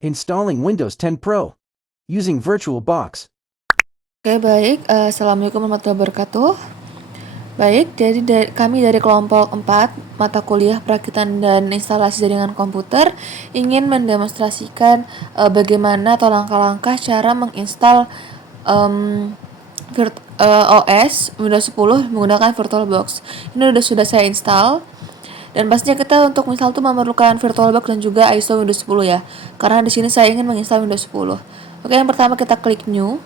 Installing Windows 10 Pro using VirtualBox. Oke, baik. Assalamualaikum warahmatullahi wabarakatuh. Baik, jadi kami dari kelompok 4 mata kuliah perakitan dan instalasi jaringan komputer ingin mendemonstrasikan bagaimana atau langkah-langkah cara menginstal OS Windows 10 menggunakan VirtualBox. Ini sudah saya install. Dan pastinya kita untuk install itu memerlukan VirtualBox dan juga ISO Windows 10 ya. Karena di sini saya ingin menginstal Windows 10. Oke, yang pertama kita klik New.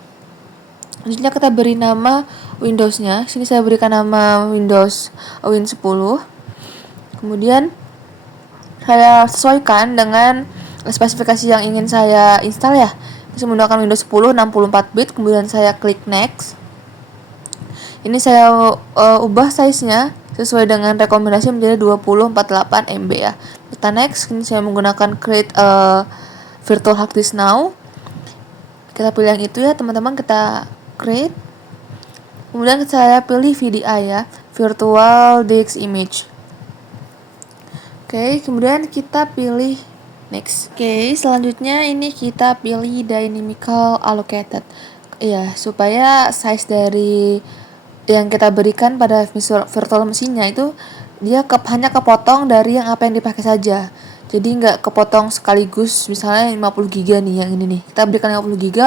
Selanjutnya kita beri nama Windowsnya. Sini saya berikan nama Windows Win 10. Kemudian saya sesuaikan dengan spesifikasi yang ingin saya install ya. Saya menggunakan Windows 10 64 bit. Kemudian saya klik next. Ini saya ubah size-nya sesuai dengan rekomendasi menjadi 2048 MB ya. Kita next. Ini saya menggunakan create virtual hard disk now. Kita pilih yang itu ya teman-teman, kita create. Kemudian saya pilih VDI ya, Virtual Disk Image. Oke, kemudian kita pilih next. Oke, selanjutnya ini kita pilih Dynamical Allocated. Ya, supaya size dari yang kita berikan pada virtual mesinnya itu dia hanya kepotong dari yang apa yang dipakai saja. Jadi nggak kepotong sekaligus, misalnya 50 GB nih yang ini nih. Kita berikan 50 GB,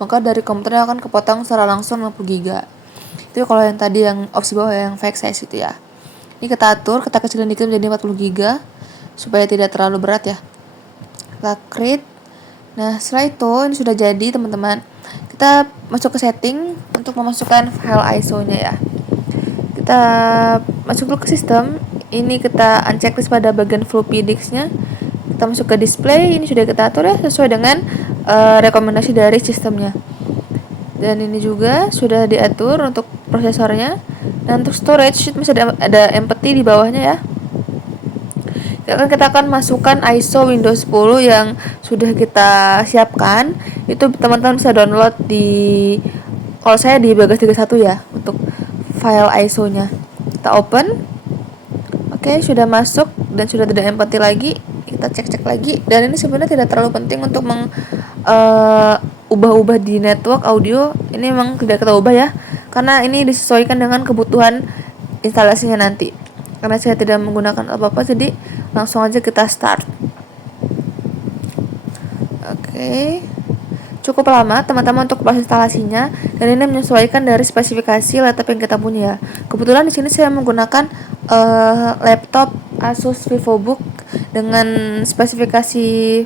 maka dari komputernya akan kepotong secara langsung 50 GB. Itu kalau yang tadi yang opsi bawah yang fake size itu ya. Ini kita atur, kita kecilin dikit menjadi 40 GB supaya tidak terlalu berat ya. Kita create. Nah, setelah itu ini sudah jadi teman-teman. Kita masuk ke setting untuk memasukkan file ISO-nya ya. Kita masuk dulu ke sistem. Ini kita unchecklist pada bagian floppy disk-nya. Kita masuk ke display. Ini sudah kita atur ya sesuai dengan rekomendasi dari sistemnya. Dan ini juga sudah diatur untuk prosesornya. Dan untuk storage masih ada empty di bawahnya ya. Kita akan masukkan ISO Windows 10 yang sudah kita siapkan. Itu teman-teman bisa download di, kalau saya di Bagas 31 ya, untuk file ISO-nya. Kita open. Oke, sudah masuk dan sudah tidak empty lagi. Kita cek-cek lagi. Dan ini sebenarnya tidak terlalu penting untuk ubah-ubah di network audio. Ini memang tidak kita ubah ya, karena ini disesuaikan dengan kebutuhan instalasinya nanti. Karena saya tidak menggunakan apa-apa, jadi langsung aja kita start. Oke, cukup lama teman-teman untuk proses instalasinya, dan ini menyesuaikan dari spesifikasi laptop yang kita punya ya. Kebetulan di sini saya menggunakan laptop Asus VivoBook dengan spesifikasi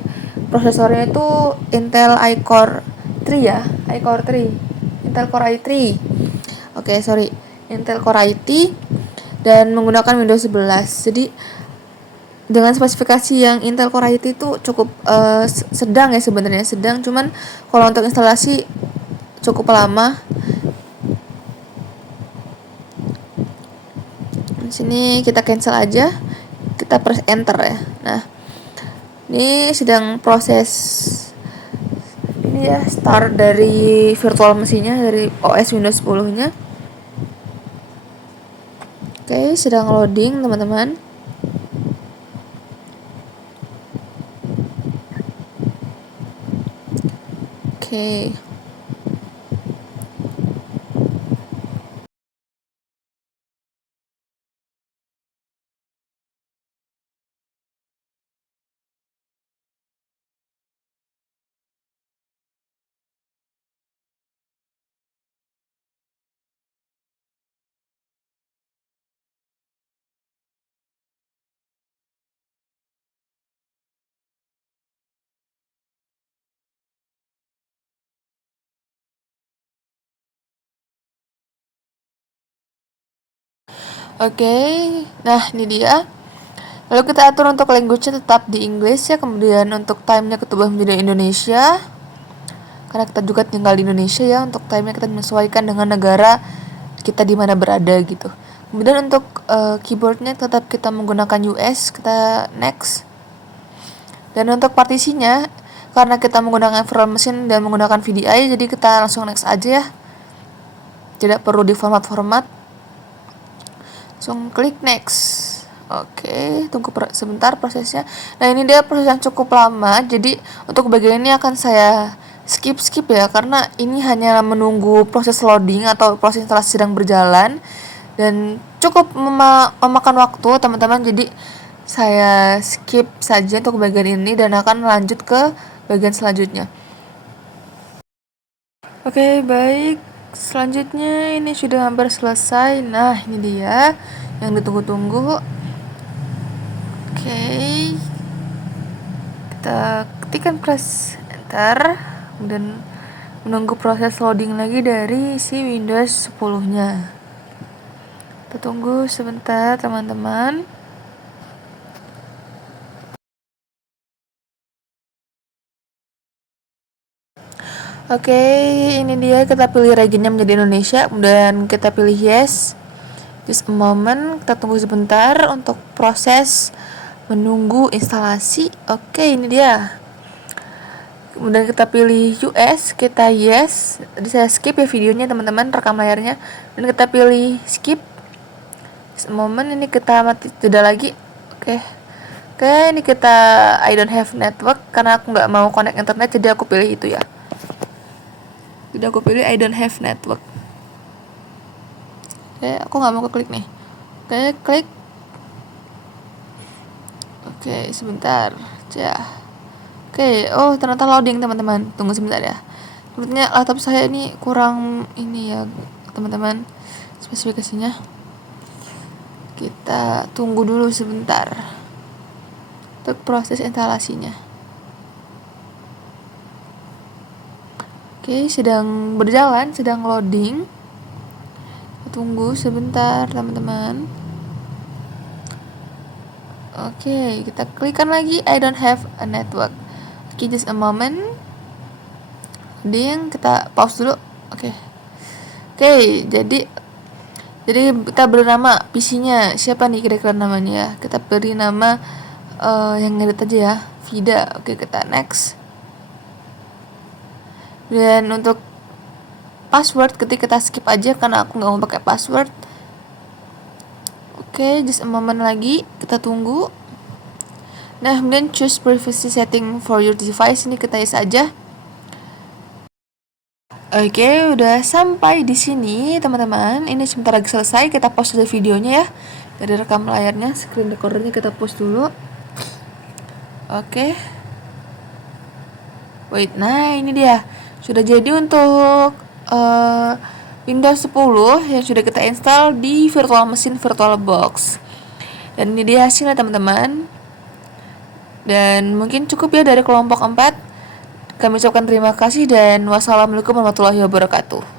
prosesornya itu Intel iCore 3 ya, iCore 3, Intel Core i3. Intel Core i3 dan menggunakan Windows 11. Jadi dengan spesifikasi yang Intel Core i3 itu cukup sedang ya, sebenarnya sedang, cuman kalau untuk instalasi cukup lama. Di sini kita cancel aja, kita press enter ya. Nah, ini sedang proses ini ya, start dari virtual mesinnya, dari OS Windows 10 nya. Oke, sedang loading teman-teman. Oke. Oke, nah ini dia. Lalu kita atur untuk language-nya tetap di English ya, kemudian untuk time-nya kita ubah menjadi Indonesia. Karena kita juga tinggal di Indonesia ya, untuk time-nya kita menyesuaikan dengan negara kita di mana berada gitu. Kemudian untuk keyboard-nya tetap kita menggunakan US, kita next. Dan untuk partisinya, karena kita menggunakan virtual machine dan menggunakan VDI, jadi kita langsung next aja ya. Tidak perlu di format-format. Langsung klik next. Oke, tunggu sebentar prosesnya. Nah, ini dia proses yang cukup lama. Jadi, untuk bagian ini akan saya skip ya, karena ini hanya menunggu proses loading atau proses instalasi sedang berjalan dan cukup memakan waktu, teman-teman. Jadi, saya skip saja untuk bagian ini dan akan lanjut ke bagian selanjutnya. Oke, baik. Selanjutnya ini sudah hampir selesai. Nah, ini dia yang ditunggu-tunggu. Oke, kita ketikkan press enter dan menunggu proses loading lagi dari si Windows 10-nya. Kita tunggu sebentar, teman-teman. Oke, ini dia, kita pilih regionnya menjadi Indonesia dan kita pilih yes. Just a moment, kita tunggu sebentar untuk proses menunggu instalasi. Oke, ini dia. Kemudian kita pilih US, kita yes. Jadi saya skip ya videonya, teman-teman, rekam layarnya. Dan kita pilih skip. Just a moment, ini kita mati jeda lagi. Oke, ini kita I don't have network karena aku nggak mau connect internet, jadi aku pilih itu ya. Jadi aku pilih I don't have network. Oke, aku nggak mau klik nih. Oke, klik. Oke, sebentar. Ya. Oke, oh ternyata loading, teman-teman. Tunggu sebentar ya. Sepertinya laptop saya ini kurang ini ya, teman-teman, spesifikasinya. Kita tunggu dulu sebentar untuk proses instalasinya. Oke, sedang berjalan, sedang loading. Tunggu sebentar, teman-teman. Oke, kita klikkan lagi I don't have a network. Oke, just a moment. Loading, kita pause dulu. Oke, jadi kita beri nama PC-nya siapa nih kira-kira namanya ya. Kita beri nama yang ngedit aja ya, Vida. Oke, kita next. Dan untuk password ketika kita skip aja karena aku nggak mau pakai password. Oke, just a moment lagi, kita tunggu. Nah, kemudian choose privacy setting for your device, ini kita yes aja. Oke, udah sampai di sini, teman-teman. Ini sebentar lagi selesai, kita pause dulu videonya ya. Dari rekam layarnya, screen recordernya kita pause dulu. Oke. Wait, nah ini dia. Sudah jadi untuk Windows 10 yang sudah kita install di virtual machine VirtualBox. Dan ini dia hasilnya, teman-teman. Dan mungkin cukup ya dari kelompok 4. Kami ucapkan terima kasih dan wassalamualaikum warahmatullahi wabarakatuh.